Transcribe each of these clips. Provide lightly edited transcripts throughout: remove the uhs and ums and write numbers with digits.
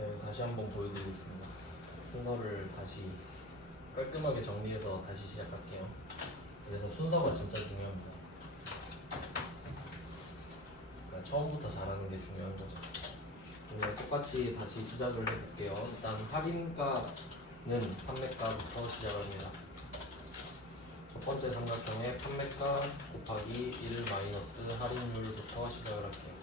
네, 다시 한번 보여드리겠습니다. 순서를 다시 깔끔하게 정리해서 다시 시작할게요. 그래서 순서가 진짜 중요합니다. 그러니까 처음부터 잘하는 게 중요한 거죠. 그러면 똑같이 다시 시작을 해볼게요. 일단 할인가는 판매가부터 시작합니다. 첫 번째 삼각형의 판매가 곱하기 1 마이너스 할인율부터 시작을 할게요.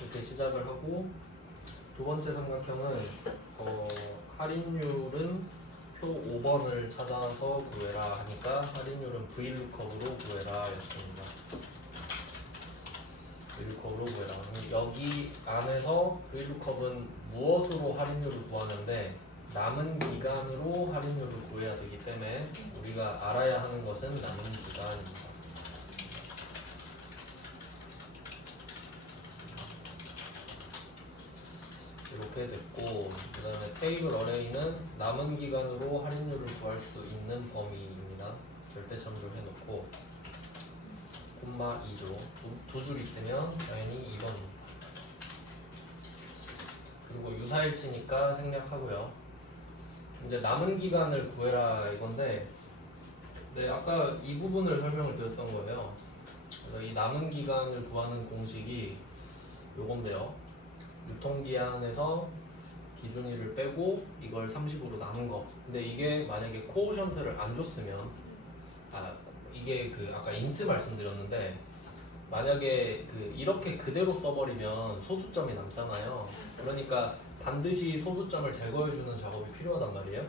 이렇게 시작을 하고, 두 번째 삼각형은 할인율은 표 5번을 찾아서 구해라 하니까 할인율은 VLOOKUP으로 구해라 였습니다. VLOOKUP으로 구해라. 여기 안에서 VLOOKUP은 무엇으로 할인율을 구하는데 남은 기간으로 할인율을 구해야 되기 때문에 우리가 알아야 하는 것은 남은 기간입니다. 이렇게 됐고, 그 다음에 테이블 어레이는 남은 기간으로 할인율을 구할 수 있는 범위입니다. 절대참조를 해놓고 콤마 2조 두 줄 있으면 당연히 2번입니다. 그리고 유사일치니까 생략하고요. 이제 남은 기간을 구해라 이건데, 네, 아까 이 부분을 설명을 드렸던 거예요. 그래서 이 남은 기간을 구하는 공식이 요건데요. 유통기한에서 기준일을 빼고 이걸 30으로 나눈 거. 근데 이게 만약에 코오션트를 안 줬으면, 이게 아까 인트 말씀드렸는데, 만약에 이렇게 그대로 써버리면 소수점이 남잖아요. 그러니까 반드시 소수점을 제거해주는 작업이 필요하단 말이에요.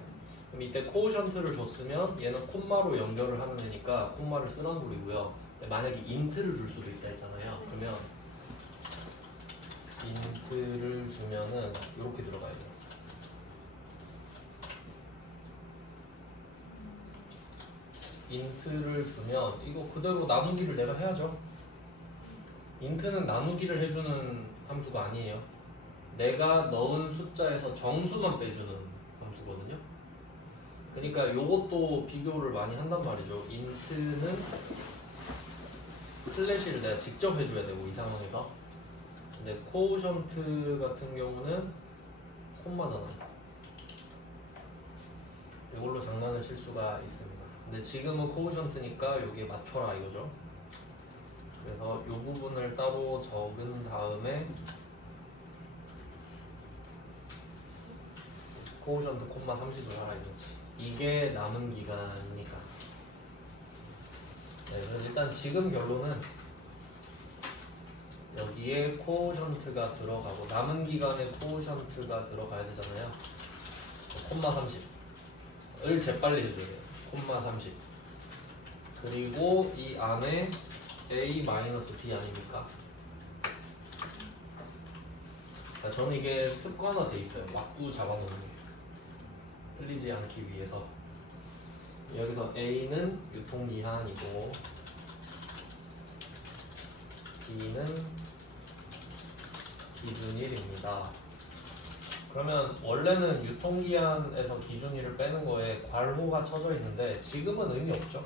그럼 이때 코오션트를 줬으면 얘는 콤마로 연결을 하는 애니까 콤마를 쓰라는 소리고요. 만약에 인트를 줄 수도 있다 했잖아요. 그러면 인트를 주면은 이렇게 들어가야 돼요. 인트를 주면 이거 그대로 나누기를 내가 해야죠. 인트는 나누기를 해주는 함수가 아니에요. 내가 넣은 숫자에서 정수만 빼주는 함수거든요. 그러니까 요것도 비교를 많이 한단 말이죠. 인트는 슬래시를 내가 직접 해줘야 되고 이 상황에서. 근데 코오션트 같은 경우는 콤마잖아요. 이걸로 장난을 칠 수가 있습니다. 근데 지금은 코오션트니까 여기에 맞춰라 이거죠. 그래서 이 부분을 따로 적은 다음에 코오션트 콤마 30을 하라 이거지. 이게 남은 기간이니까. 네, 그래서 일단 지금 결론은 여기에 코오션트가 들어가고 남은 기간에 코오션트가 들어가야 되잖아요. 콤마 30을 재빨리 해줘야 돼요. 콤마 30. 그리고 이 안에 A-B 아닙니까? 저는 이게 습관화 돼 있어요. 막구 잡아놓는 게. 틀리지 않기 위해서. 여기서 A는 유통기한이고 B는 기준일입니다. 그러면 원래는 유통기한에서 기준일을 빼는 거에 괄호가 쳐져 있는데 지금은 의미 없죠.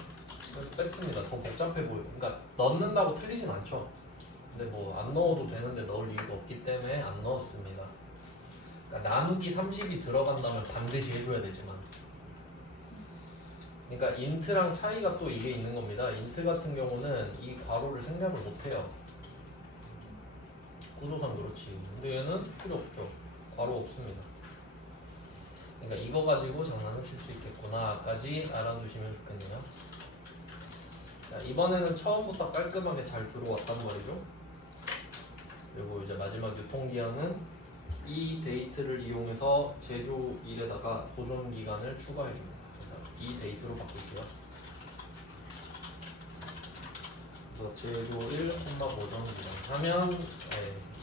그래서 뺐습니다. 더 복잡해 보여요. 그러니까 넣는다고 틀리진 않죠. 근데 뭐 안 넣어도 되는데 넣을 이유가 없기 때문에 안 넣었습니다. 그러니까 나누기 30이 들어간다면 반드시 해줘야 되지만, 그러니까 인트랑 차이가 또 이게 있는 겁니다. 인트 같은 경우는 이 괄호를 생략을 못해요. 구조상 그렇지. 근데 얘는 필요 없죠. 괄호 없습니다. 그러니까 이거 가지고 장난을 칠 수 있겠구나까지 알아두시면 좋겠네요. 자, 이번에는 처음부터 깔끔하게 잘 들어왔단 말이죠. 그리고 이제 마지막 유통기한은 이 데이트를 이용해서 제조일에다가 보존기간을 추가해줍니다. 그래서 이 데이트로 바꿀게요. 그래서 제조일 콤마 보존기간 하면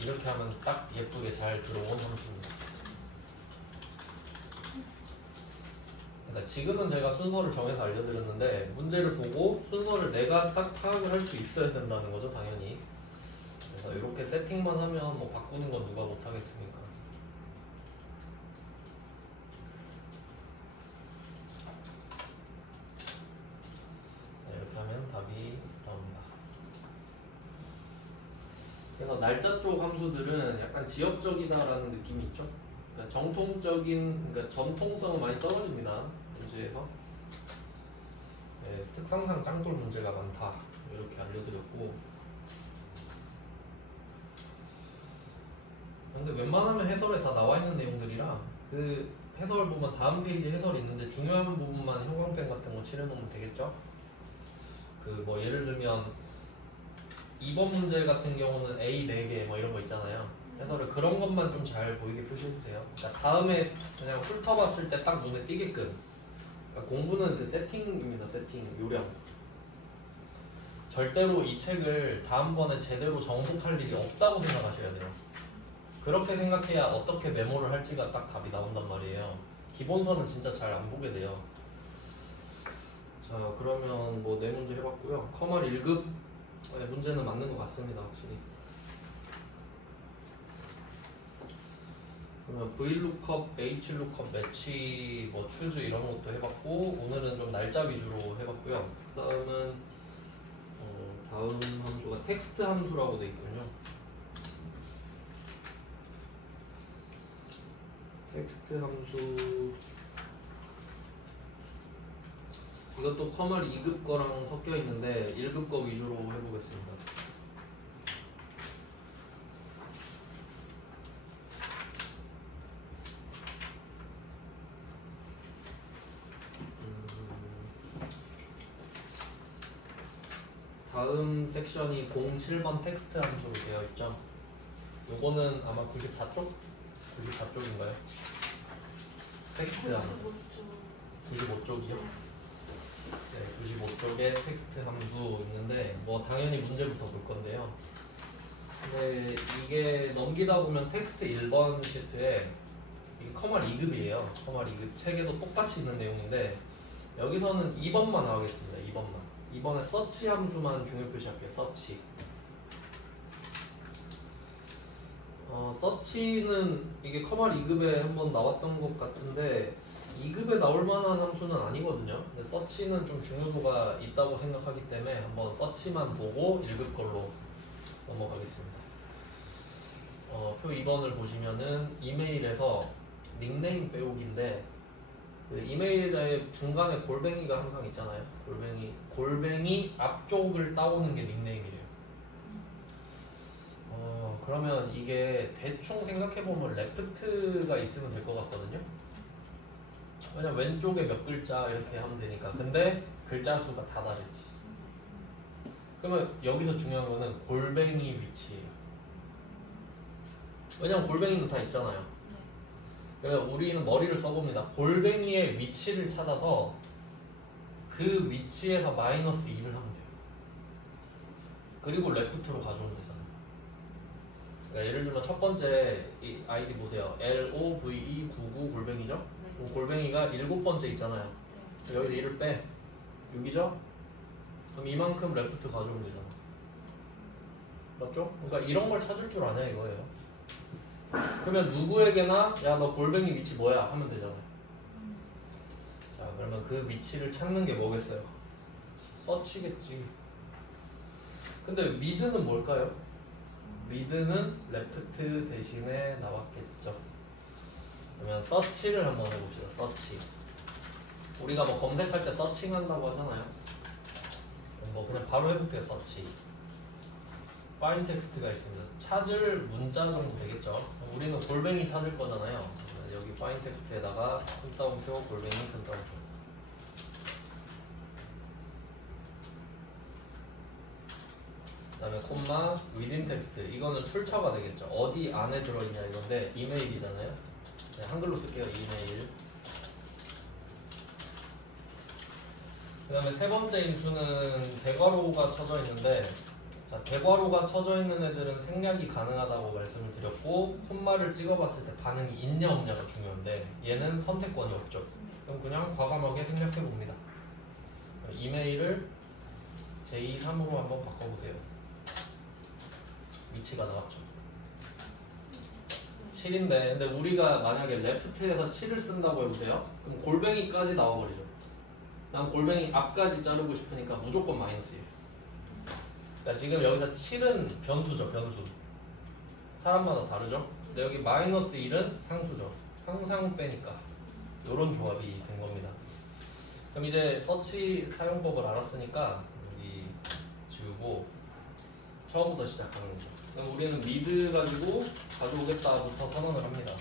이렇게 하면 딱 예쁘게 잘 들어온 함수입니다. 그러니까 지금은 제가 순서를 정해서 알려드렸는데 문제를 보고 순서를 내가 딱 파악을 할 수 있어야 된다는 거죠, 당연히. 그래서 이렇게 세팅만 하면 뭐 바꾸는 건 누가 못하겠습니까? 네, 이렇게 하면 답이 나옵니다. 그래서 날짜 쪽 함수들은 약간 지역적이다라는 느낌이 있죠. 그러니까 정통적인, 그러니까 전통성은 많이 떨어집니다. 문제에서. 네, 특성상 짱돌 문제가 많다. 이렇게 알려드렸고. 근데 웬만하면 해설에 다 나와 있는 내용들이라 그 해설 보면 다음 페이지 해설이 있는데 중요한 부분만 형광펜 같은 거 칠해놓으면 되겠죠? 그 뭐 예를 들면 2번 문제 같은 경우는 A 4개 뭐 이런 거 있잖아요. 해설을 그런 것만 좀 잘 보이게 표시해주세요. 그러니까 다음에 그냥 훑어봤을 때 딱 눈에 띄게끔. 그러니까 공부는 그 세팅입니다. 세팅, 요령. 절대로 이 책을 다음번에 제대로 정복할 일이 없다고 생각하셔야 돼요. 그렇게 생각해야 어떻게 메모를 할지가 딱 답이 나온단 말이에요. 기본서는 진짜 잘 안 보게 돼요. 자, 그러면 뭐 4문제 해봤고요. 커말 1급 네, 문제는 맞는 것 같습니다. 확실히. 그러면 VLOOKUP, HLOOKUP, 매치, 뭐 추즈 이런 것도 해봤고 오늘은 좀 날짜 위주로 해봤고요. 그 다음은 다음 함수가 텍스트 함수라고 돼 있군요. 텍스트 함수 이것도 커말 2급 거랑 섞여 있는데 1급 거 위주로 해보겠습니다. 다음 섹션이 07번 텍스트 함수로 되어 있죠. 요거는 아마 94쪽? 94쪽인가요? 텍스트 함수 95쪽이요? 네, 95쪽에 텍스트 함수 있는데 뭐 당연히 문제부터 볼 건데요. 근데 이게 넘기다 보면 텍스트 1번 시트에 이게 커말 2급이에요. 커말 2급 책에도 똑같이 있는 내용인데 여기서는 2번만 나오겠습니다. 2번만. 이번에 서치 함수만 중요 표시할게요. 서치. 서치는 이게 커말 2급에 한번 나왔던 것 같은데 2급에 나올 만한 함수는 아니거든요. 근데 서치는 좀 중요도가 있다고 생각하기 때문에 한번 서치만 보고 1급 걸로 넘어가겠습니다. 표 2번을 보시면은 이메일에서 닉네임 빼오기인데 그 이메일의 중간에 골뱅이가 항상 있잖아요. 골뱅이 앞쪽을 따오는 게 닉네임이래요. 그러면 이게 대충 생각해보면 레프트가 있으면 될 것 같거든요. 왜냐면 왼쪽에 몇 글자 이렇게 하면 되니까. 근데 글자 수가 다 다르지. 그러면 여기서 중요한 거는 골뱅이 위치예요. 왜냐면 골뱅이는 다 있잖아요. 그래서 우리는 머리를 써봅니다. 골뱅이의 위치를 찾아서 그 위치에서 마이너스 2를 하면 돼요. 그리고 레프트로 가져오면 되잖아요. 그러니까 예를 들면 첫 번째 이 아이디 보세요. LOVE99 골뱅이죠? 네. 골뱅이가 7번째 있잖아요. 네. 여기서 1을 빼. 6이죠? 그럼 이만큼 레프트 가져오면 되잖아. 맞죠? 그러니까 이런 걸 찾을 줄 아냐 이거예요. 그러면 누구에게나 야 너 골뱅이 위치 뭐야 하면 되잖아요. 자 그러면 그 위치를 찾는 게 뭐겠어요? 서치겠지. 근데 미드는 뭘까요? 미드는 레프트 대신에 나왔겠죠. 그러면 서치를 한번 해봅시다. 서치. 우리가 뭐 검색할 때 서칭 한다고 하잖아요. 뭐 그냥 바로 해볼게요. 서치. 파인 텍스트가 있습니다. 찾을 문자 정도 되겠죠. 우리는 골뱅이 찾을 거잖아요. 여기 파인 텍스트에다가 큰 따옴표 골뱅이 큰 따옴표. 그 다음에 콤마 within 텍스트. 이거는 출처가 되겠죠. 어디 안에 들어있냐 이건데 이메일이잖아요. 네, 한글로 쓸게요. 이메일. 그 다음에 세 번째 인수는 대괄호가 쳐져 있는데 자, 대괄호가 쳐져 있는 애들은 생략이 가능하다고 말씀을 드렸고 콤마를 찍어봤을 때 반응이 있냐 없냐가 중요한데 얘는 선택권이 없죠. 그럼 그냥 과감하게 생략해봅니다. 이메일을 J3으로 한번 바꿔보세요. 위치가 나왔죠. 7인데 근데 우리가 만약에 레프트에서 7을 쓴다고 해보세요. 그럼 골뱅이까지 나와버리죠. 난 골뱅이 앞까지 자르고 싶으니까 무조건 마이너스예요. 그러니까 지금 여기서 7은 변수죠. 변수. 사람마다 다르죠? 근데 여기 마이너스 1은 상수죠. 항상 빼니까 이런 조합이 된 겁니다. 그럼 이제 서치 사용법을 알았으니까 여기 지우고 처음부터 시작하는 거죠. 그럼 우리는 리드 가지고 가져오겠다부터 선언을 합니다.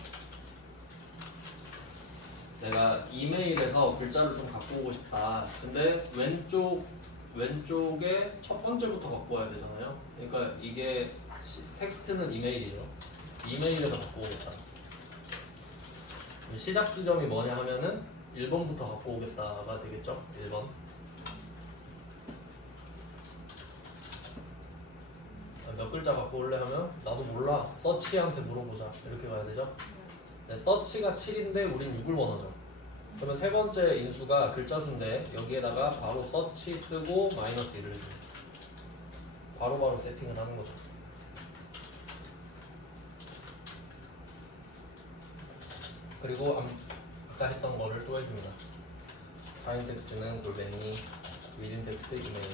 내가 이메일에서 글자를 좀 갖고 오고 싶다. 근데 왼쪽에 첫 번째부터 갖고 와야 되잖아요. 그러니까 이게 텍스트는 이메일이죠. 이메일에서 갖고 오겠다. 시작 지점이 뭐냐 하면은 1번부터 갖고 오겠다가 되겠죠. 1번. 몇 글자 갖고 올래 하면 나도 몰라. 서치한테 물어보자. 이렇게 가야 되죠. 네, 서치가 7인데 우린 6을 원하죠. 그러면 세 번째 인수가 글자 수인데 여기에다가 바로 서치 쓰고 마이너스 1을 줘요. 바로바로 세팅을 하는 거죠. 그리고 아까 했던 거를 또 해줍니다. 파인 텍스트는 골뱅이, 위딘 텍스트 이메일.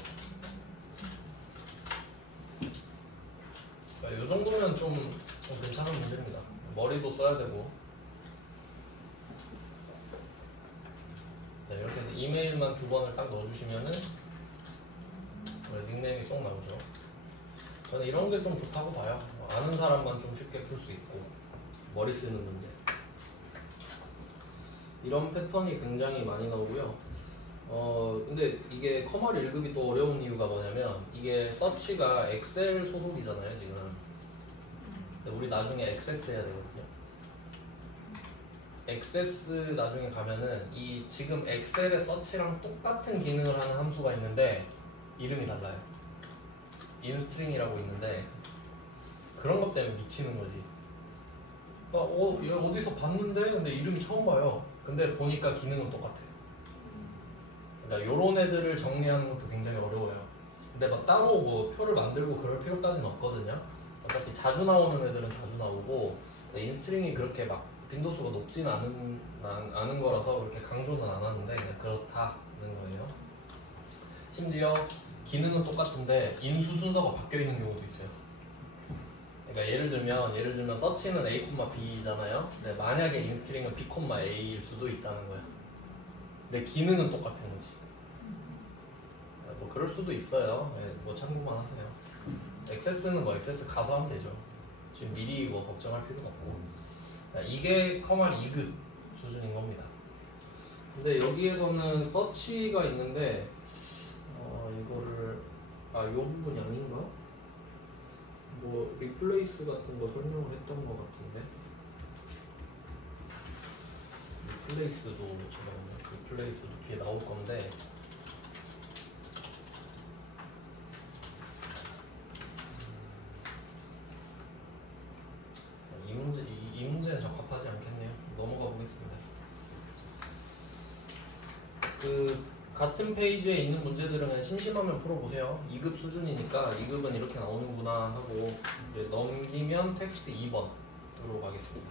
이 정도면 좀 괜찮은 문제입니다. 머리도 써야 되고. 네, 이렇게 해서 이메일만 2번을 딱 넣어주시면은 닉네임이 쏙 나오죠. 저는 이런 게 좀 좋다고 봐요. 아는 사람만 좀 쉽게 풀 수 있고 머리 쓰는 문제. 이런 패턴이 굉장히 많이 나오고요. 근데 이게 커멀 1급이 또 어려운 이유가 뭐냐면 이게 서치가 엑셀 소속이잖아요 지금. 근데 우리 나중에 액세스 해야 되거든요. 액세스 나중에 가면은 이 지금 엑셀의 서치랑 똑같은 기능을 하는 함수가 있는데 이름이 달라요. 인스트링이라고 있는데 그런 것 때문에 미치는 거지. 얘 어디서 봤는데 근데 이름이 처음 봐요. 근데 보니까 기능은 똑같아요. 그러니까 요런 애들을 정리하는 것도 굉장히 어려워요. 근데 막 따로 뭐 표를 만들고 그럴 필요까지는 없거든요. 어차피 자주 나오는 애들은 자주 나오고 인스트링이 그렇게 막 빈도수가 높진 않은 거라서 그렇게 강조는 안 하는데 그냥 그렇다는 거예요. 심지어 기능은 똑같은데 인수 순서가 바뀌어 있는 경우도 있어요. 그러니까 예를 들면 서치는 A, B잖아요. 근데 만약에 인스트링은 B, A일 수도 있다는 거야. 근데 기능은 똑같은 거지. 뭐 그럴 수도 있어요. 뭐 참고만 하세요. 액세스는 뭐 액세스 가서 하면 되죠. 지금 미리 뭐 걱정할 필요가 없고. 이게 커멀 2급 수준인 겁니다. 근데 여기에서는 서치가 있는데 이거를 요 부분이 아닌가? 뭐 리플레이스 같은 거 설명을 했던 것 같은데 리플레이스도 뒤에 나올 건데 이 문제는 적합하지 않겠네요. 넘어가 보겠습니다. 같은 페이지에 있는 문제들은 그냥 심심하면 풀어보세요. 2급 수준이니까 2급은 이렇게 나오는구나 하고 이제 넘기면 텍스트 2번으로 가겠습니다.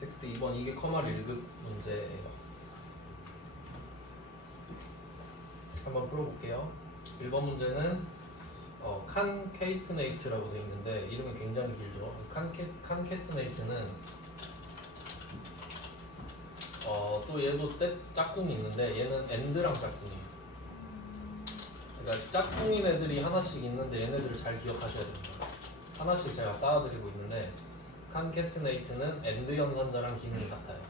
텍스트 2번 이게 커멀 1급 문제예요. 한번 풀어볼게요. 1번 문제는 concatenate라고 되어 있는데 이름이 굉장히 길죠. concatenate는 또 얘도 스텝 짝꿍이 있는데 얘는 and랑 짝꿍이에요. 그러니까 짝꿍인 애들이 하나씩 있는데 얘네들을 잘 기억하셔야 됩니다. 하나씩 제가 쌓아드리고 있는데 concatenate는 and 연산자랑 기능이 같아요.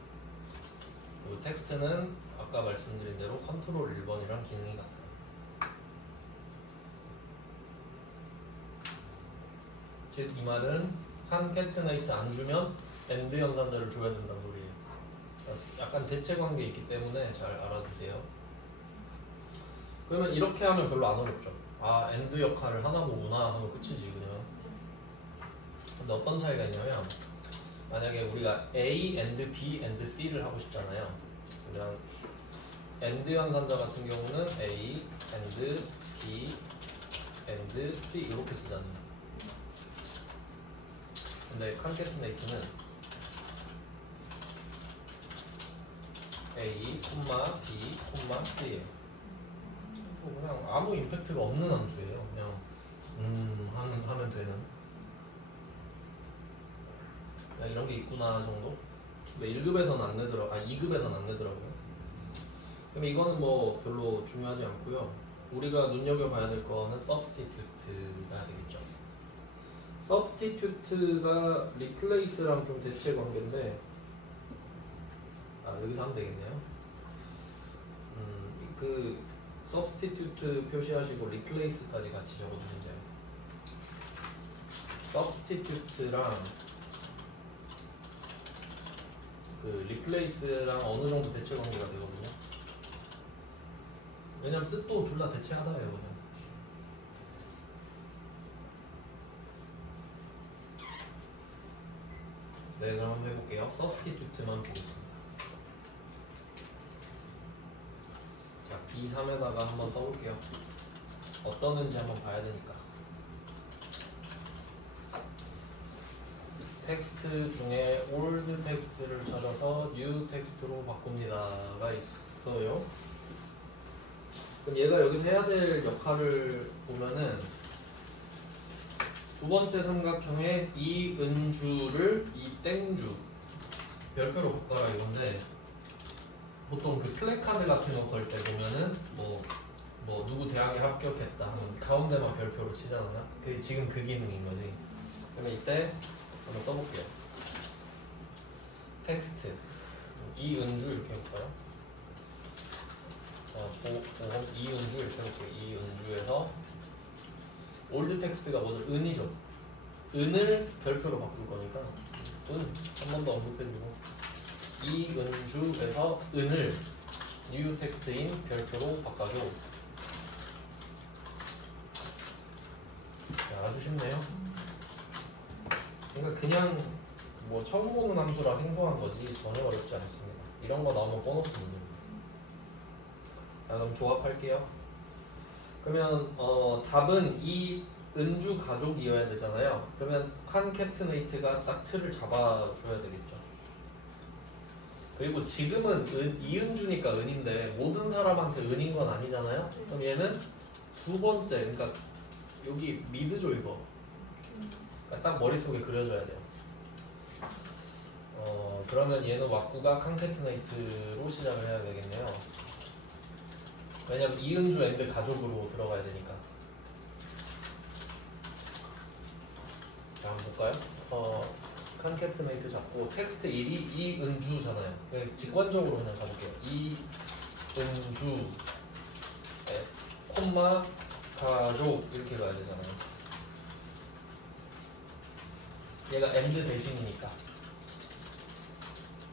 그리고 텍스트는 아까 말씀드린 대로 컨트롤 1번이랑 기능이 같아요. 즉 이 말은 concatenate 안 주면 and 연산자를 줘야 된다는 소리예요. 약간 대체 관계에 있기 때문에 잘 알아두세요. 그러면 이렇게 하면 별로 안 어렵죠. and 역할을 하나 보구나 하면 끝이지 그냥. 근데 어떤 차이가 있냐면 만약에 우리가 A, and B, and C를 하고 싶잖아요. 그냥 and 연산자 같은 경우는 A, and B, and C 이렇게 쓰잖아요. 근데 concatenate는 A, B, C예요. 그냥 아무 임팩트가 없는 함수예요. 그냥 하면 되는 야, 이런 게 있구나 정도. 근데 1급에서는 안 내더라고. 2급에서는 안 내더라고요. 그럼 이거는 뭐 별로 중요하지 않고요. 우리가 눈여겨봐야 될 거는 substitute가 되겠죠. substitute가 replace랑 좀 대체 관계인데, 여기서 하면 되겠네요. 그 substitute 표시하시고 replace까지 같이 적어주시면 돼요. substitute랑 그 replace랑 어느 정도 대체 관계가 되거든요. 왜냐면 뜻도 둘 다 대체하다예요, 그냥. 네, 그럼 한번 해볼게요. substitute만 보겠습니다. 자, B3에다가 한번 써볼게요. 어떠는지 한번 봐야 되니까. 텍스트 중에 old 텍스트를 찾아서 new 텍스트로 바꿉니다가 있어요. 그럼 얘가 여기서 해야 될 역할을 보면은 두 번째 삼각형의 이 은주를 이 땡주 별표로 바꿔라 이건데, 보통 그 플래카드 같은 거 걸 때 보면은 뭐 누구 대학에 합격했다 하면 가운데만 별표로 치잖아요. 지금 그 기능인 거지. 그러면 이때 한번 써볼게요. 텍스트 이 은주 이렇게 해볼까요? 이 은주 이렇게 해볼게요. 이 은주에서 올드 텍스트가 뭐죠? 은이죠. 은을 별표로 바꿀 거니까 한 번 더 언급해주고, 이 은주에서 은을 뉴 텍스트인 별표로 바꿔줘. 아주 쉽네요. 그러니까 그냥 뭐 처음 보는 함수라 생소한 거지 전혀 어렵지 않습니다. 이런 거 나오면 보너스 문제입니다. 자, 그럼 조합할게요. 그러면 답은 이 은주 가족이어야 되잖아요. 그러면 concatenate가 딱 틀을 잡아줘야 되겠죠. 그리고 지금은 이은주니까 은인데 모든 사람한테 은인 건 아니잖아요. 그럼 얘는 두 번째, 그러니까 여기 미드죠 이거. 그러니까 딱 머릿속에 그려져야 돼요. 그러면 얘는 왁구가 concatenate로 시작을 해야 되겠네요. 왜냐면 이은주 엔드 가족으로 들어가야 되니까. 자, 한번 볼까요? concatenate 잡고 텍스트 1이 이은주잖아요. 직관적으로 그냥 가볼게요. 이은주 콤마 가족 이렇게 가야 되잖아요. 얘가 엔드 대신이니까.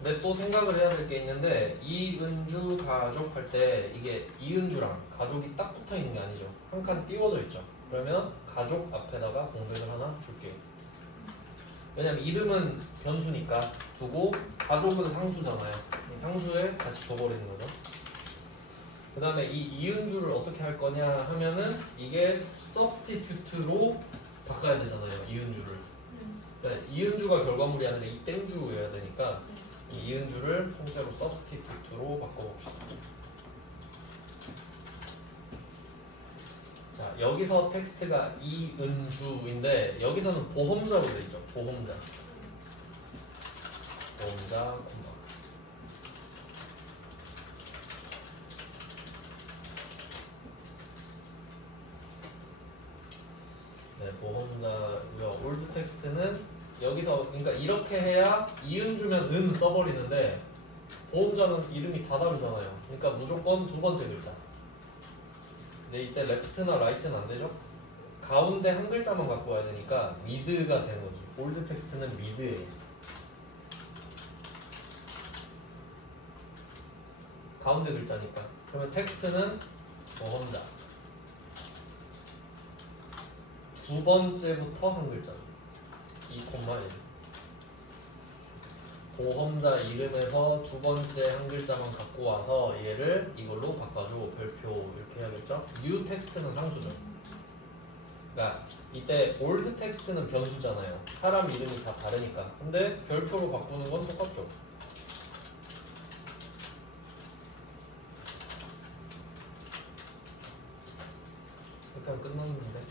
근데 또 생각을 해야 될 게 있는데, 이은주 가족 할 때 이게 이은주랑 가족이 딱 붙어 있는 게 아니죠. 한 칸 띄워져 있죠. 그러면 가족 앞에다가 공백을 하나 줄게요. 왜냐면 이름은 변수니까 두고 가족은 상수잖아요. 이 상수에 같이 줘버리는 거죠. 그 다음에 이 이은주를 어떻게 할 거냐 하면은 이게 substitute로 바꿔야 되잖아요. 이은주를. 그러니까 이은주가 결과물이 아니라 이 땡주여야 되니까 이 이은주를 통째로 substitute로 바꿔봅시다. 자, 여기서 텍스트가 이은주인데 여기서는 보험자로 되어 있죠. 보험자, 콤마. 네, 보험자고요. 올드 텍스트는 여기서, 그러니까 이렇게 해야 이은주면 은 써버리는데 보험자는 이름이 다 다르잖아요. 그러니까 무조건 두 번째 글자. 근데 이때 레프트나 라이트는 안 되죠? 가운데 한 글자만 갖고 와야 되니까 미드가 되는 거죠. 올드 텍스트는 미드예요. 가운데 글자니까. 그러면 텍스트는 보험자. 두 번째부터 한 글자. 2,1. 보험자 이름에서 두 번째 한 글자만 갖고 와서 얘를 이걸로 바꿔줘. 별표 이렇게 해야겠죠? new 텍스트는 상수죠. 그러니까 이때 old 텍스트는 변수잖아요. 사람 이름이 다 다르니까. 근데 별표로 바꾸는 건 똑같죠. 이렇게 하면 끝났는데.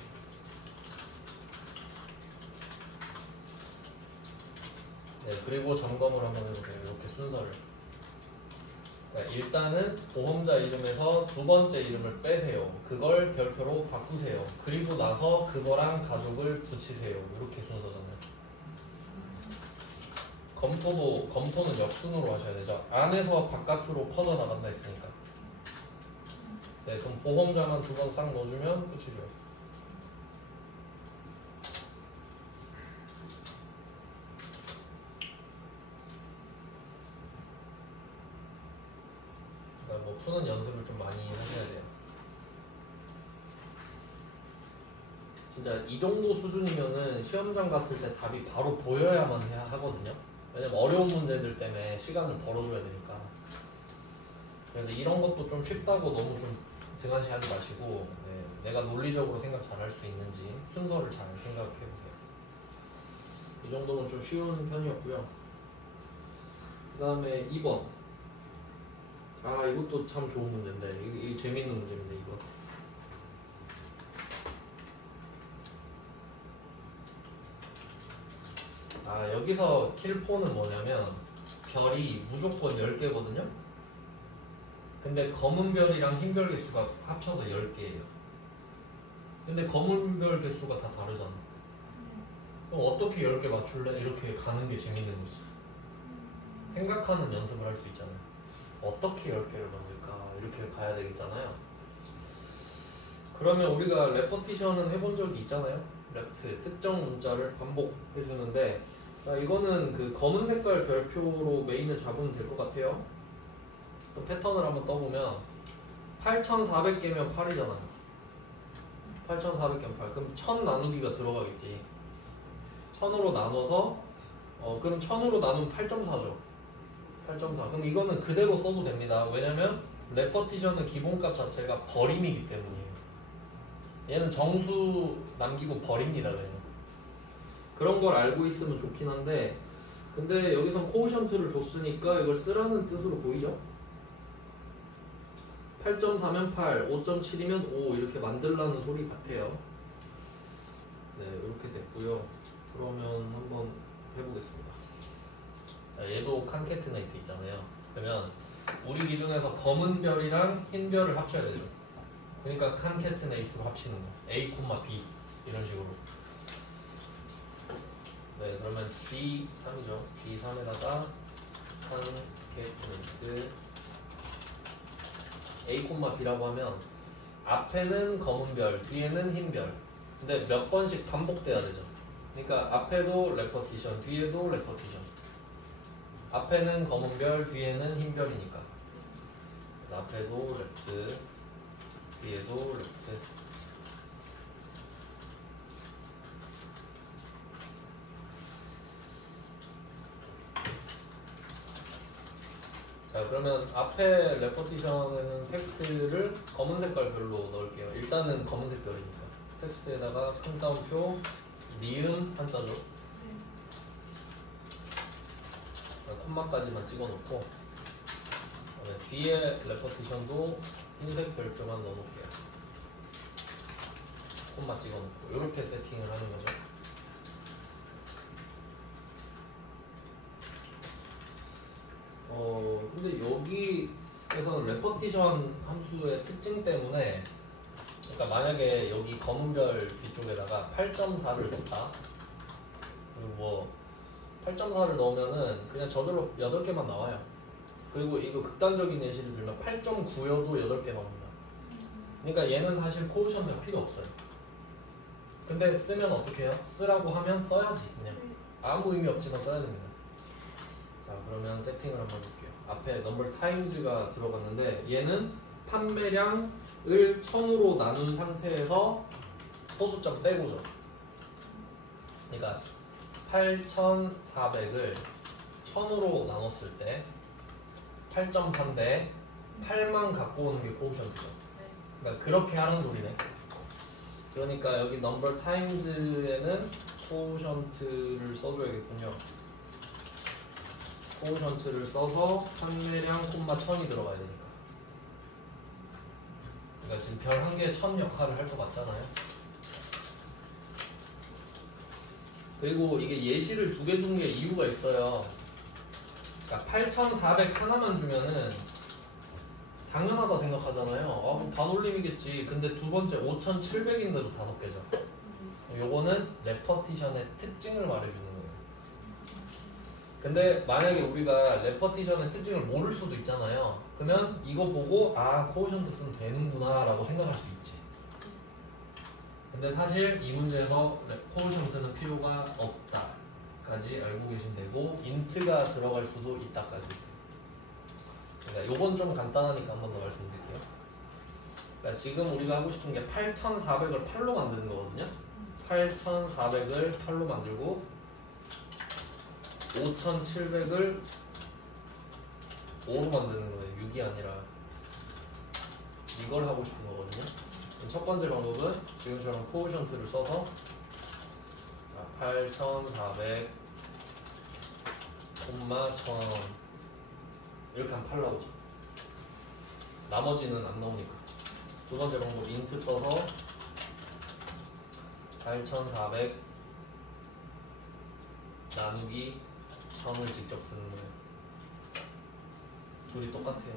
네, 그리고 점검을 한번 해보세요. 이렇게 순서를. 그러니까 일단은 보험자 이름에서 두 번째 이름을 빼세요. 그걸 별표로 바꾸세요. 그리고 나서 그거랑 가족을 붙이세요. 이렇게 순서잖아요. 검토는 역순으로 하셔야 되죠. 안에서 바깥으로 퍼져나간다 했으니까. 네, 그럼 보험자만 두 번 싹 넣어주면 끝이죠. 그러니까 뭐 푸는 연습을 좀 많이 하셔야 돼요. 진짜 이 정도 수준이면은 시험장 갔을 때 답이 바로 보여야만 해야 하거든요. 왜냐면 어려운 문제들 때문에 시간을 벌어줘야 되니까. 그래서 이런 것도 좀 쉽다고 너무 좀 등한시하지 마시고, 네, 내가 논리적으로 생각 잘 할 수 있는지 순서를 잘 생각해 보세요. 이 정도면 좀 쉬운 편이었고요. 그 다음에 2번. 아, 이것도 참 좋은 문제인데, 이게 재밌는 문제인데, 이거. 아, 여기서 킬포는 뭐냐면 별이 무조건 10개거든요. 근데 검은 별이랑 흰 별 개수가 합쳐서 10개예요. 근데 검은 별 개수가 다 다르잖아. 그럼 어떻게 10개 맞출래? 이렇게 가는 게 재밌는 거지. 생각하는 연습을 할 수 있잖아요. 어떻게 10개를 만들까? 이렇게 가야 되겠잖아요. 그러면 우리가 레퍼티션은 해본 적이 있잖아요. 레프트, 특정 문자를 반복해주는데, 자, 이거는 그 검은 색깔 별표로 메인을 잡으면 될 것 같아요. 패턴을 한번 떠보면 8,400개면 8이잖아요. 8,400개면 8. 그럼 1000 나누기가 들어가겠지. 1000으로 나눠서 그럼 1000으로 나누면 8.4죠. 8.4. 그럼 이거는 그대로 써도 됩니다. 왜냐면 레퍼티션은 기본값 자체가 버림이기 때문이에요. 얘는 정수 남기고 버립니다. 그냥. 그런 걸 알고 있으면 좋긴 한데, 근데 여기선 코오션트를 줬으니까 이걸 쓰라는 뜻으로 보이죠? 8.4면 8, 5.7이면 5 이렇게 만들라는 소리 같아요. 네, 이렇게 됐고요. 그러면 한번 해보겠습니다. 자, 얘도 칸케트네이트 있잖아요. 그러면 우리 기준에서 검은 별이랑 흰 별을 합쳐야 되죠. 그러니까 칸케트네이트로 합치는 거. A, B 이런 식으로. 네, 그러면 G3이죠. G3에다가 칸케트네이트 A, B라고 하면 앞에는 검은 별, 뒤에는 흰 별. 근데 몇 번씩 반복돼야 되죠. 그러니까 앞에도 레퍼티션, 뒤에도 레퍼티션. 앞에는 검은 별, 뒤에는 흰 별이니까. 그래서 앞에도 레프트, 뒤에도 레프트. 자, 그러면 앞에 레퍼티션에는 텍스트를 검은 색깔 별로 넣을게요. 일단은 검은 색깔이니까. 텍스트에다가 큰 따옴표, 니은 한자죠. 콤마까지만 찍어놓고, 뒤에 레퍼티션도 흰색 별표만 넣어놓을게요. 콤마 찍어놓고 이렇게 세팅을 하는 거죠. 근데 여기에서는 레퍼티션 함수의 특징 때문에, 그러니까 만약에 여기 검은 별 뒤쪽에다가 8.4를 넣었다. 그리고 뭐 8.4를 넣으면은 그냥 저절로 8개만 나와요. 그리고 이거 극단적인 예시를 들면 8.9여도 8개 나옵니다. 그러니까 얘는 사실 코오션트가 필요 없어요. 근데 쓰면 어떻게 해요? 쓰라고 하면 써야지. 그냥 아무 의미 없지만 써야 됩니다. 자, 그러면 세팅을 한번 볼게요. 앞에 넘버 타임즈가 들어갔는데 얘는 판매량을 1000으로 나눈 상태에서 소수점 빼고죠. 그러니까 8,400을 1000으로 나눴을 때 8.4인데 8만 갖고 오는 게 코오션트죠. 그러니까 그렇게 하는 소리네. 그러니까 여기 넘버 타임즈에는 코오션트를 써줘야겠군요. 코오션트를 써서 판매량 콤마 1000이 들어가야 되니까. 그러니까 지금 별 한 개에 1000 역할을 할 것 같잖아요. 그리고 이게 예시를 두 개 준 게 이유가 있어요. 그러니까 8,400 하나만 주면은 당연하다 생각하잖아요. 아, 뭐 반올림이겠지. 근데 두 번째 5,700인데도 5개죠. 요거는 레퍼티션의 특징을 말해주는 거예요. 근데 만약에 우리가 레퍼티션의 특징을 모를 수도 있잖아요. 그러면 이거 보고 아, 코오션트 쓰면 되는구나 라고 생각할 수 있지. 근데 사실 이 문제에서 코오션트는 필요가 없다까지 알고 계시면 되고 인트가 들어갈 수도 있다까지. 그러니까 요건 좀 간단하니까 한 번 더 말씀드릴게요. 그러니까 지금 우리가 하고 싶은 게 8,400을 8로 만드는 거거든요. 8,400을 8로 만들고 5,700을 5로 만드는 거예요. 6이 아니라 이걸 하고 싶은 거거든요. 첫 번째 방법은 지금처럼 코오션트를 써서 8,400, 1,000 이렇게 하면 8 나오죠. 나머지는 안 나오니까. 두 번째 방법 인트 써서 8,400 나누기 1000을 직접 쓰는 거예요. 둘이 똑같아요.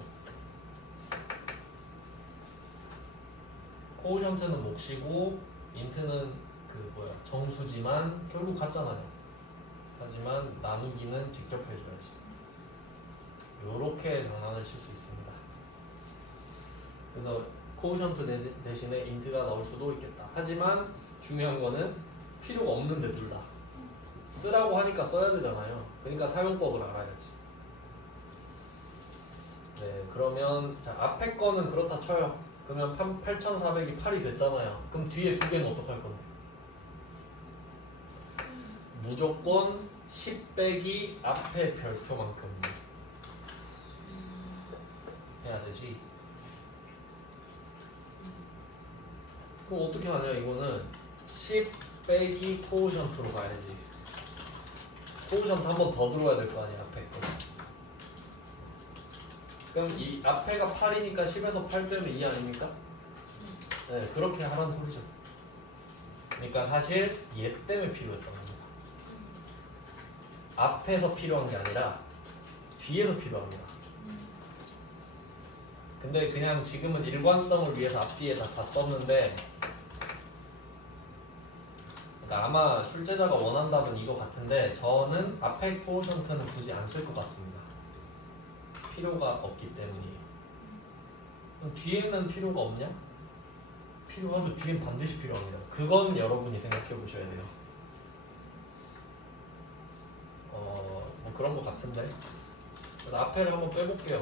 코오션트는 몫이고 인트는 정수지만 결국 같잖아요. 하지만 나누기는 직접 해줘야지. 요렇게 장난을 칠 수 있습니다. 그래서 코오션트 대신에 인트가 나올 수도 있겠다. 하지만 중요한 거는 필요가 없는데 둘 다. 쓰라고 하니까 써야 되잖아요. 그러니까 사용법을 알아야지. 네, 그러면 자 앞에 거는 그렇다 쳐요. 그러면 8,400이 8이 됐잖아요. 그럼 뒤에 두 개는 어떡할 건데? 무조건 10 빼기 앞에 별표만큼 해야 되지. 그럼 어떻게 하냐 이거는 10 빼기 코오션트로 가야지. 코오션트 한 번 더 들어야 될 거 아니야 앞에 거. 그럼 이 앞에가 8이니까 10에서 8 빼면 2 아닙니까? 네, 그렇게 하라는 소리죠. 그러니까 사실 얘 때문에 필요했던 겁니다. 앞에서 필요한 게 아니라 뒤에서 필요합니다. 근데 그냥 지금은 일관성을 위해서 앞뒤에 다 썼는데 그러니까 아마 출제자가 원한 답은 이거 같은데 저는 앞에 코오션트는 굳이 안 쓸 것 같습니다. 필요가 없기 때문이에요. 그럼 뒤에는 필요가 없냐? 필요하죠. 뒤엔 반드시 필요합니다. 그건 여러분이 생각해 보셔야 돼요. 뭐 그런 것 같은데. 그래서 앞에를 한번 빼볼게요.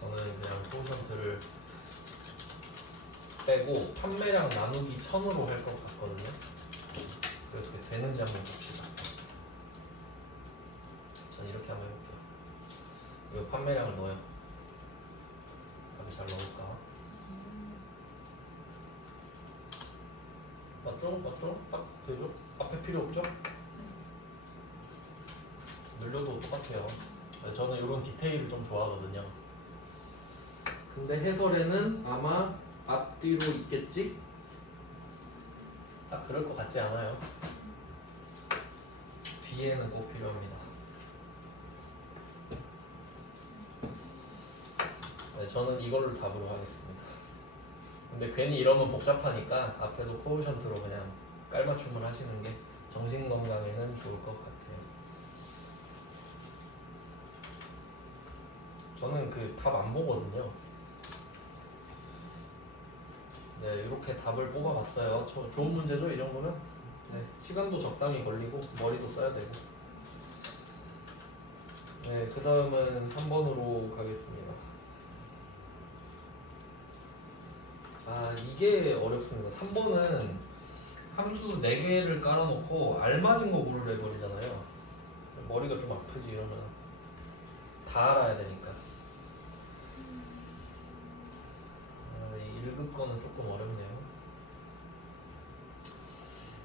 저는 그냥 코오션트를 빼고 판매량 나누기 1000으로 할 것 같거든요. 그렇게 되는지 한번 봅시다. 전 이렇게 한번 해볼게요. 이거 판매량을 넣어요. 답이 잘 나올까? 맞죠? 맞죠? 딱 되죠? 앞에 필요 없죠? 늘려도 똑같아요. 저는 이런 디테일을 좀 좋아하거든요. 근데 해설에는 아마 앞뒤로 있겠지? 딱 그럴 것 같지 않아요? 뒤에는 꼭 필요합니다. 네, 저는 이걸로 답으로 하겠습니다. 근데 괜히 이러면 복잡하니까 앞에도 코오션트로 그냥 깔맞춤을 하시는 게 정신건강에는 좋을 것 같아요. 저는 그 답 안 보거든요. 네, 이렇게 답을 뽑아봤어요. 좋은 문제죠, 이 정도면? 네, 시간도 적당히 걸리고 머리도 써야 되고. 네, 그 다음은 3번으로 가겠습니다. 아, 이게 어렵습니다. 3번은 함수 4개를 깔아놓고 알맞은 거 고르래 버리잖아요. 머리가 좀 아프지 이러면. 다 알아야 되니까. 이 1급 거는 조금 어렵네요.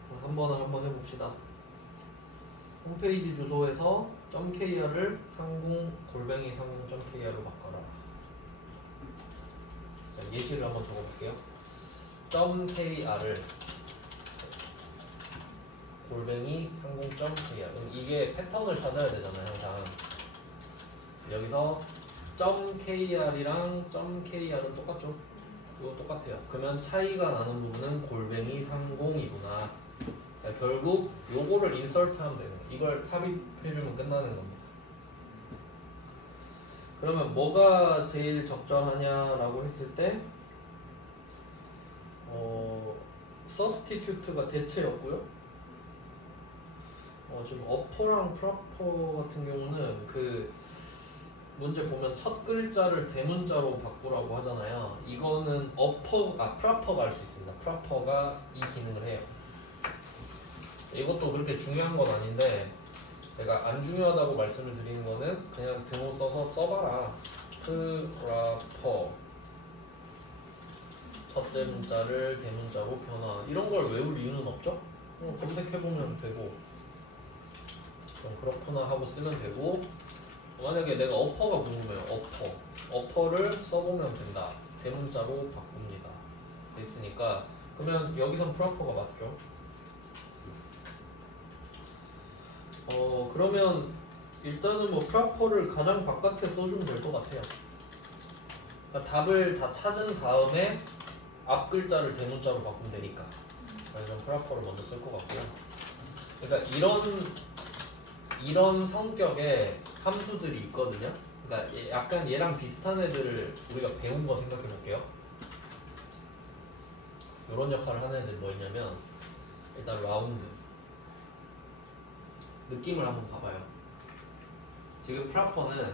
자, 3번을 한번 해봅시다. 홈페이지 주소에서 .kr을 상공@상공.kr로 바꿔라. 자, 예시를 한번 적어볼게요. .kr을 골뱅이 상공.kr. 그럼 이게 패턴을 찾아야 되잖아요, 항상. 여기서 .kr이랑 .kr은 똑같죠? 이거 똑같아요. 그러면 차이가 나는 부분은 골뱅이 상공이구나. 그러니까 결국 요거를 인설트하면 되는 거예요. 이걸 삽입해주면 끝나는 겁니다. 그러면 뭐가 제일 적절하냐라고 했을 때 substitute가 대체였고요. 지금 어퍼랑 프로퍼 같은 경우는 그 문제 보면 첫 글자를 대문자로 바꾸라고 하잖아요. 이거는 프로퍼가 할 수 있습니다. 프로퍼가 이 기능을 해요. 이것도 그렇게 중요한 건 아닌데 제가 안 중요하다고 말씀을 드리는 거는 그냥 등호 써서 써봐라. 프로퍼 첫째 문자를 대문자로 변화. 이런 걸 외울 이유는 없죠? 검색해보면 되고 좀 그렇구나 하고 쓰면 되고, 만약에 내가 어퍼가 궁금해요. 어퍼를 써보면 된다. 대문자로 바꿉니다. 됐으니까 그러면 여기선 프로퍼가 맞죠? 그러면 일단은 뭐 프로퍼를 가장 바깥에 써주면 될 것 같아요. 그러니까 답을 다 찾은 다음에 앞 글자를 대문자로 바꾸면 되니까. 그래서 프로퍼를 먼저 쓸 것 같고요. 그러니까 이런 성격의 함수들이 있거든요. 그러니까 약간 얘랑 비슷한 애들을 우리가 배운 거 생각해 볼게요. 이런 역할을 하는 애들 뭐였냐면, 일단 라운드 느낌을 한번 봐봐요. 지금 프로퍼는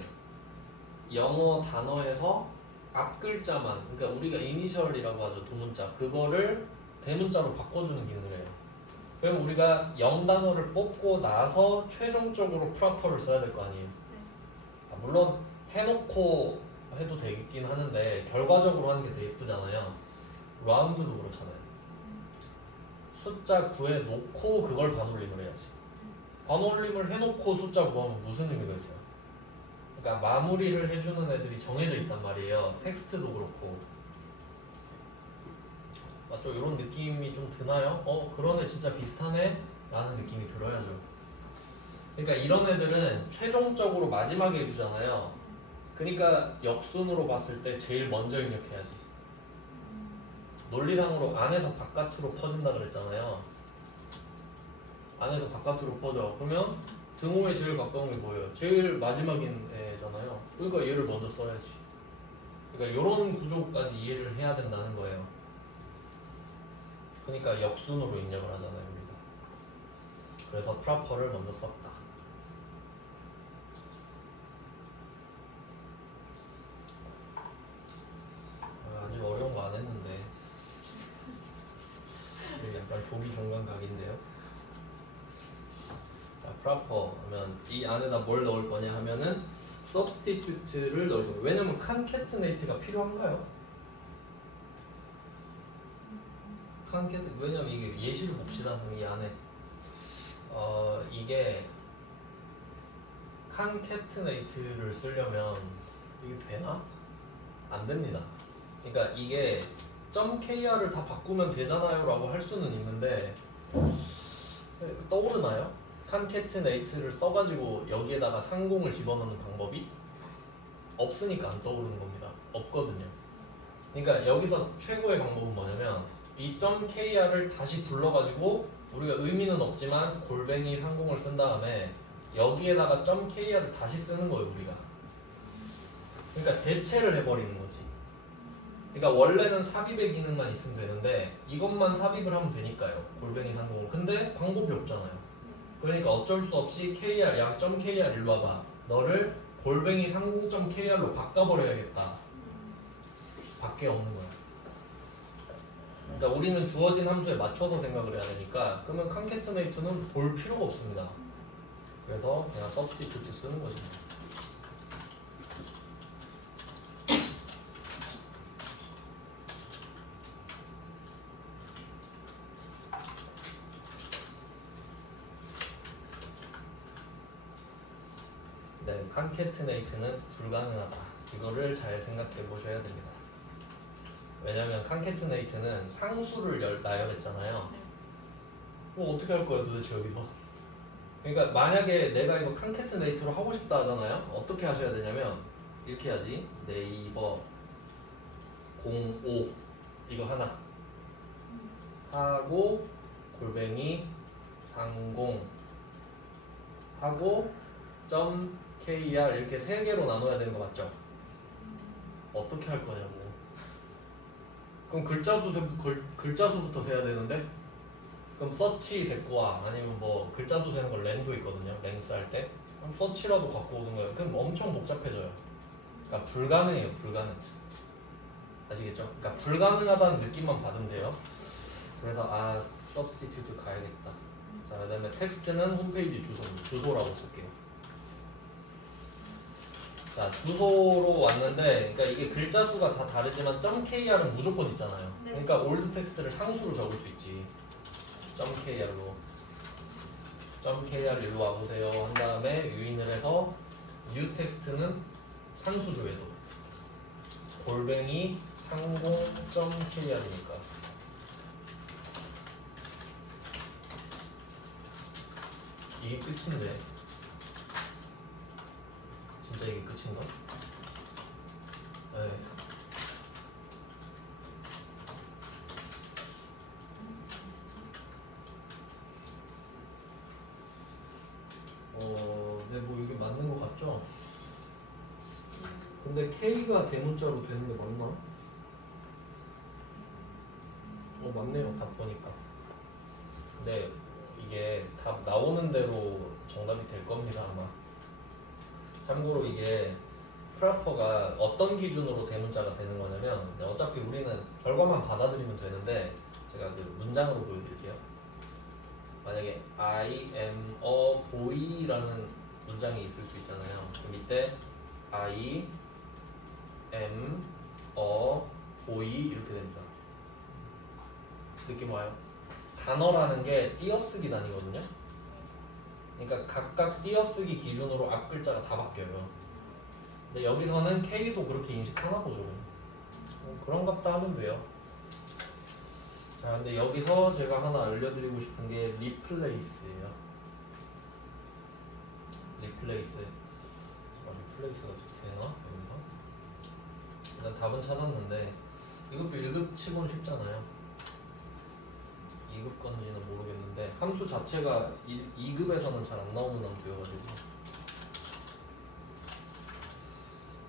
영어 단어에서 앞 글자만, 그러니까 우리가 이니셜이라고 하죠, 두 문자, 그거를 대문자로 바꿔주는 기능을 해요. 그럼 우리가 0단어를 뽑고 나서 최종적으로 프로퍼를 써야 될 거 아니에요. 물론 해놓고 해도 되긴 하는데 결과적으로 하는 게 더 예쁘잖아요. 라운드도 그렇잖아요. 숫자 9에 놓고 그걸 반올림을 해야지. 반올림을 해놓고 숫자 9하면 무슨 의미가 있어요? 그러니까 마무리를 해주는 애들이 정해져 있단 말이에요. 텍스트도 그렇고. 맞죠? 이런 느낌이 좀 드나요? 그러네, 진짜 비슷하네? 라는 느낌이 들어야죠. 그러니까 이런 애들은 최종적으로 마지막에 해주잖아요. 그러니까 역순으로 봤을 때 제일 먼저 입력해야지. 논리상으로 안에서 바깥으로 퍼진다 그랬잖아요. 안에서 바깥으로 퍼져. 그러면 등호에 제일 가까운 게 뭐예요? 제일 마지막인 애잖아요. 그러니까 얘를 먼저 써야지. 그러니까 이런 구조까지 이해를 해야 된다는 거예요. 그러니까 역순으로 입력을 하잖아요, 우리가. 그래서 프로퍼를 먼저 썼다. 아직 어려운 거 안 했는데. 약간 조기 종강 각인데요. 자, 프로퍼 하면 이 안에다 뭘 넣을 거냐 하면은 substitute를 넣을 거예요. 왜냐면 concatenate가 필요한가요? 왜냐면 이게 예시를 봅시다. 이 안에 이게 concatenate를 쓰려면 이게 되나? 안 됩니다. 그러니까 이게 .kr을 다 바꾸면 되잖아요 라고 할 수는 있는데 떠오르나요? concatenate를 써가지고 여기에다가 상공을 집어넣는 방법이 없으니까 안 떠오르는 겁니다. 없거든요. 그러니까 여기서 최고의 방법은 뭐냐면 이 .kr을 다시 불러가지고 우리가 의미는 없지만 골뱅이 상공을 쓴 다음에 여기에다가 .kr을 다시 쓰는 거예요, 우리가. 그러니까 대체를 해버리는 거지. 그러니까 원래는 삽입의 기능만 있으면 되는데 이것만 삽입을 하면 되니까요, 골뱅이 상공을. 근데 방법이 없잖아요. 그러니까 어쩔 수 없이 kr, 야 .kr 일로 와봐, 너를 골뱅이 상공.kr로 바꿔버려야겠다. 밖에 없는 거야. 그러니까 우리는 주어진 함수에 맞춰서 생각을 해야 되니까, 그러면 concatenate는 볼 필요가 없습니다. 그래서 그냥 substitute 쓰는 거죠. 네, concatenate는 불가능하다. 이거를 잘 생각해 보셔야 됩니다. 왜냐면 concatenate는 상수를 나열했잖아요. 뭐 어떻게 할 거야 도대체 여기서? 그러니까 만약에 내가 이거 칸캐트네이터로 하고 싶다 하잖아요. 어떻게 하셔야 되냐면 이렇게 해야지. 네이버 05 이거 하나 하고 골뱅이 상공 하고 .kr 이렇게 세 개로 나눠야 되는 거 맞죠? 어떻게 할 거냐고. 그럼 글자 수부터 세야 되는데 그럼 서치 데리고 와. 아니면 뭐 글자 수 세는 거 랭도 있거든요. 랭스 할 때. 그럼 서치라도 갖고 오는 거예요. 그럼 엄청 복잡해져요. 그러니까 불가능해요. 불가능. 아시겠죠? 그러니까 불가능하다는 느낌만 받으면 돼요. 그래서 substitute 가야겠다. 자, 그다음에 텍스트는 홈페이지 주소라고 쓸게요. 자, 주소로 왔는데, 그러니까 이게 글자 수가 다 다르지만 .kr은 무조건 있잖아요. 네. 그러니까 올드 텍스트를 상수로 적을 수 있지. .kr로. .kr 일로 와보세요. 한 다음에 유인을 해서 new 텍스트는 상수조에도 골뱅이 상공.kr이니까 이게 끝인데 진짜 이게 끝인가? 네. 네, 뭐 이게 맞는 것 같죠? 근데 K가 대문자로 되는 게 맞나? 맞네요. 답 보니까. 근데 이게 답 나오는 대로 정답이 될 겁니다, 아마. 참고로 이게 프라퍼가 어떤 기준으로 대문자가 되는 거냐면 어차피 우리는 결과만 받아들이면 되는데 제가 그 문장으로 보여드릴게요. 만약에 I am a boy라는 문장이 있을 수 있잖아요. 그럼 이때 I am a boy 이렇게 됩니다. 느낌 와요? 단어라는 게 띄어쓰기 단위거든요. 그러니까 각각 띄어쓰기 기준으로 앞 글자가 다 바뀌어요. 근데 여기서는 K도 그렇게 인식하나 보죠. 그런갑다 하면 돼요. 자, 근데 여기서 제가 하나 알려드리고 싶은 게 리플레이스예요. 리플레이스. 리플레이스가 되나? 여기서? 일단 답은 찾았는데 이것도 1급 치고는 쉽잖아요. 2급 건지는 모르겠는데 함수 자체가 2급에서는 잘 안 나오는 함수여가지고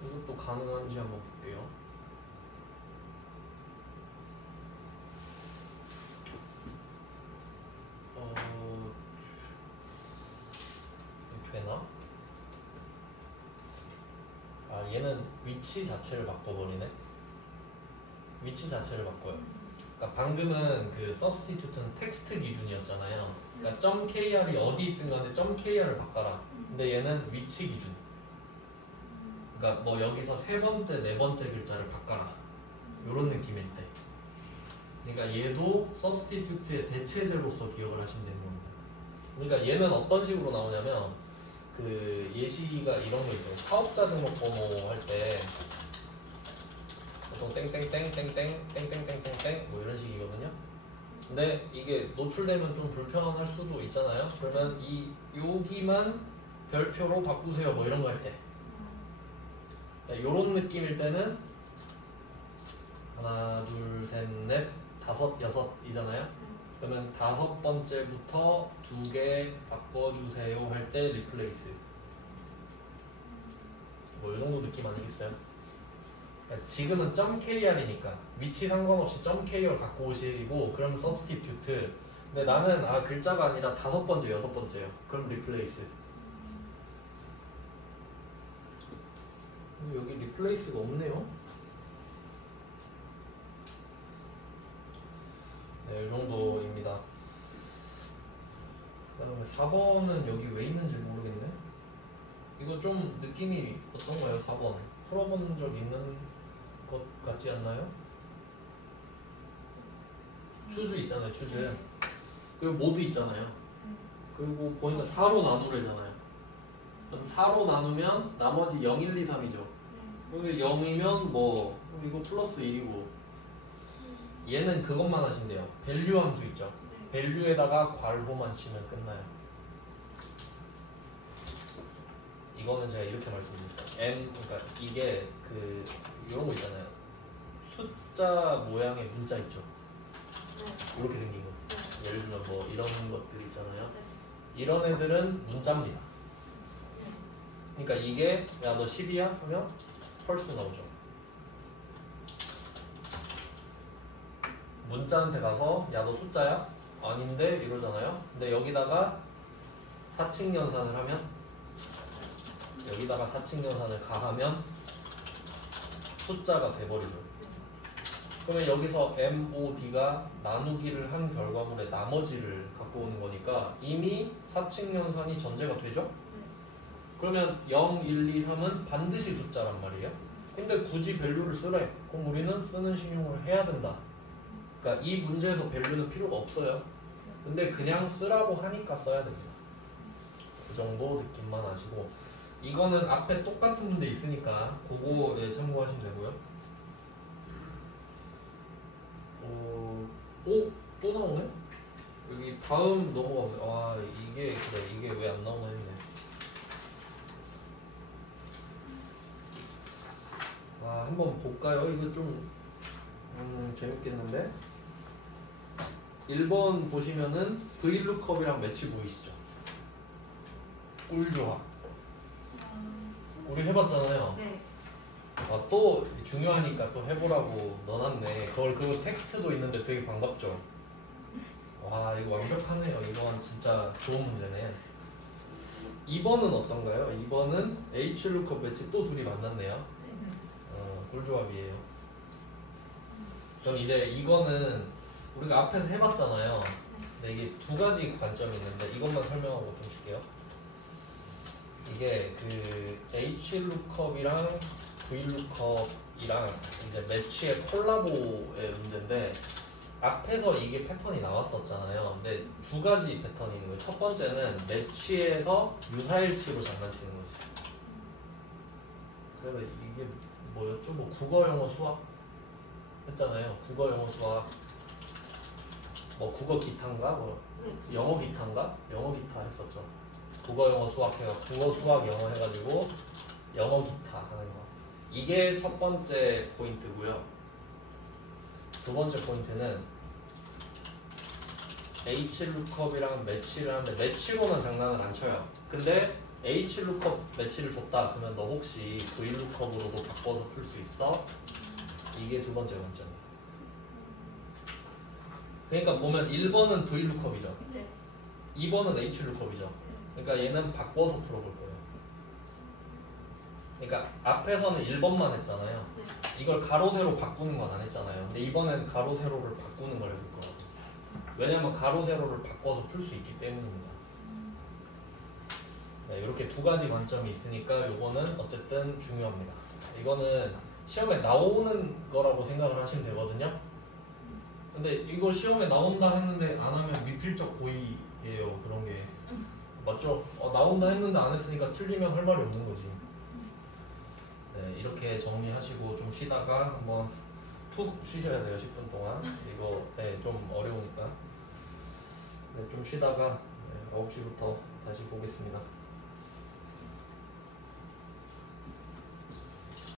이것도 가능한지 한번 볼게요. 되나? 얘는 위치 자체를 바꿔버리네. 위치 자체를 바꿔요. 그러니까 방금은 그 substitute는 텍스트 기준이었잖아요. 그러니까 .kr이 어디 있든 간에 .kr을 바꿔라. 근데 얘는 위치 기준. 그러니까 뭐 여기서 세 번째, 네 번째 글자를 바꿔라. 이런 느낌일 때. 그러니까 얘도 substitute의 대체제로서 기억을 하시면 되는 겁니다. 그러니까 얘는 어떤 식으로 나오냐면 그 예시가 이런 거 있어요. 사업자 등록번호 할 때 보통 땡땡땡땡땡땡땡땡땡땡 뭐 이런 식이거든요. 근데 이게 노출되면 좀 불편할 수도 있잖아요. 그러면 이 여기만 별표로 바꾸세요 뭐 이런 거 할 때 이런 느낌일 때는 하나 둘 셋 넷 다섯 여섯이잖아요. 그러면 다섯 번째부터 두 개 바꿔주세요 할 때 리플레이스 뭐 이 정도 느낌 아니겠어요? 지금은 .kr이니까 위치 상관없이 .kr 갖고 오시고 그럼 substitute. 근데 나는 글자가 아니라 다섯 번째 여섯 번째요. 그럼 replace. 여기 replace가 없네요. 네, 이 정도입니다. 그다음에 4번은 여기 왜 있는지 모르겠네. 이거 좀 느낌이 어떤가요? 4번 풀어본 적 있는 것 같지 않나요? 추즈 있잖아요. 추즈. 그리고 모드 있잖아요. 그리고 보니까 4로 나누래잖아요. 그럼 4로 나누면 나머지 0, 1, 2, 3이죠. 근데 0이면 뭐 이거 플러스 1이고 얘는 그것만 하시면 돼요. 밸류 함수 있죠. 밸류에다가 괄호만 치면 끝나요. 이거는 제가 이렇게 말씀드렸어요. 그러니까 이게 이런 거 있잖아요. 숫자 모양의 문자 있죠. 네. 이렇게 생긴 거. 네. 예를 들면 뭐 이런 것들 있잖아요. 네. 이런 애들은 문자입니다. 그러니까 이게 야 너 10이야? 하면 펄스 나오죠. 문자한테 가서 야 너 숫자야? 아닌데 이러잖아요. 근데 여기다가 사칙연산을 하면 여기다가 사칙연산을 가하면 숫자가 돼버리죠. 그러면 여기서 MOD가 나누기를 한 결과물의 나머지를 갖고 오는 거니까 이미 사칙연산이 전제가 되죠? 그러면 0, 1, 2, 3은 반드시 숫자란 말이에요. 근데 굳이 밸류를 쓰래. 그럼 우리는 쓰는 신용을 해야 된다. 그러니까 이 문제에서 밸류는 필요가 없어요. 근데 그냥 쓰라고 하니까 써야 됩니다. 그 정도 느낌만 아시고 이거는 앞에 똑같은 문제 있으니까 그거 참고하시면 되고요. 또 나오네? 여기 다음 넘어가면 와 이게 왜 안 나오나 했네. 한번 볼까요? 이거 좀 재밌겠는데? 1번 보시면은 Vlookup이랑 매치 보이시죠? 꿀조합. 우리 해봤잖아요. 네. 또 중요하니까 또 해보라고 넣어놨네. 그거 텍스트도 있는데 되게 반갑죠? 와 이거 완벽하네요. 이건 진짜 좋은 문제네. 2번은 어떤가요? 2번은 Hlookup 매치 또 둘이 만났네요. 꿀조합이에요. 그럼 이제 이거는 우리가 앞에서 해봤잖아요. 근데 이게 두 가지 관점이 있는데 이것만 설명하고 좀 쉴게요. 이게 Hlookup이랑 Vlookup이랑 이제 매치의 콜라보의 문제인데 앞에서 이게 패턴이 나왔었잖아요. 근데 두 가지 패턴이 있는 거예요. 첫 번째는 매치에서 유사일치로 장난치는 거지. 그래서 이게 뭐였죠? 뭐 국어, 영어, 수학 했잖아요. 국어, 영어, 수학. 뭐 국어 기타인가? 뭐 영어 기타인가? 영어 기타 했었죠. 국어, 영어, 수학 해가지고 국어, 수학, 영어 해가지고 영어 기타 하는 거. 이게 첫 번째 포인트고요. 두 번째 포인트는 Hlookup이랑 매치를 하는데 매치로는 장난을 안 쳐요. 근데 Hlookup 매치를 줬다 그러면 너 혹시 Vlookup으로도 바꿔서 풀 수 있어? 이게 두 번째 관점이에요. 그러니까 보면 1번은 Vlookup이죠. 네. 2번은 Hlookup이죠. 그러니까 얘는 바꿔서 풀어볼 거예요. 그러니까 앞에서는 1번만 했잖아요. 이걸 가로 세로 바꾸는 건 안 했잖아요. 근데 이번엔 가로 세로를 바꾸는 걸 해볼 거라고. 왜냐면 가로 세로를 바꿔서 풀 수 있기 때문입니다. 네, 이렇게 두 가지 관점이 있으니까 요거는 어쨌든 중요합니다. 이거는 시험에 나오는 거라고 생각을 하시면 되거든요. 근데 이거 시험에 나온다 했는데 안 하면 미필적 고의예요. 그런 게 맞죠? 나온다 했는데 안 했으니까 틀리면 할 말이 없는 거지. 네, 이렇게 정리하시고 좀 쉬다가 한번 푹 쉬셔야 돼요. 10분 동안. 이거 좀 어려우니까. 네, 좀 쉬다가 9시부터 다시 보겠습니다.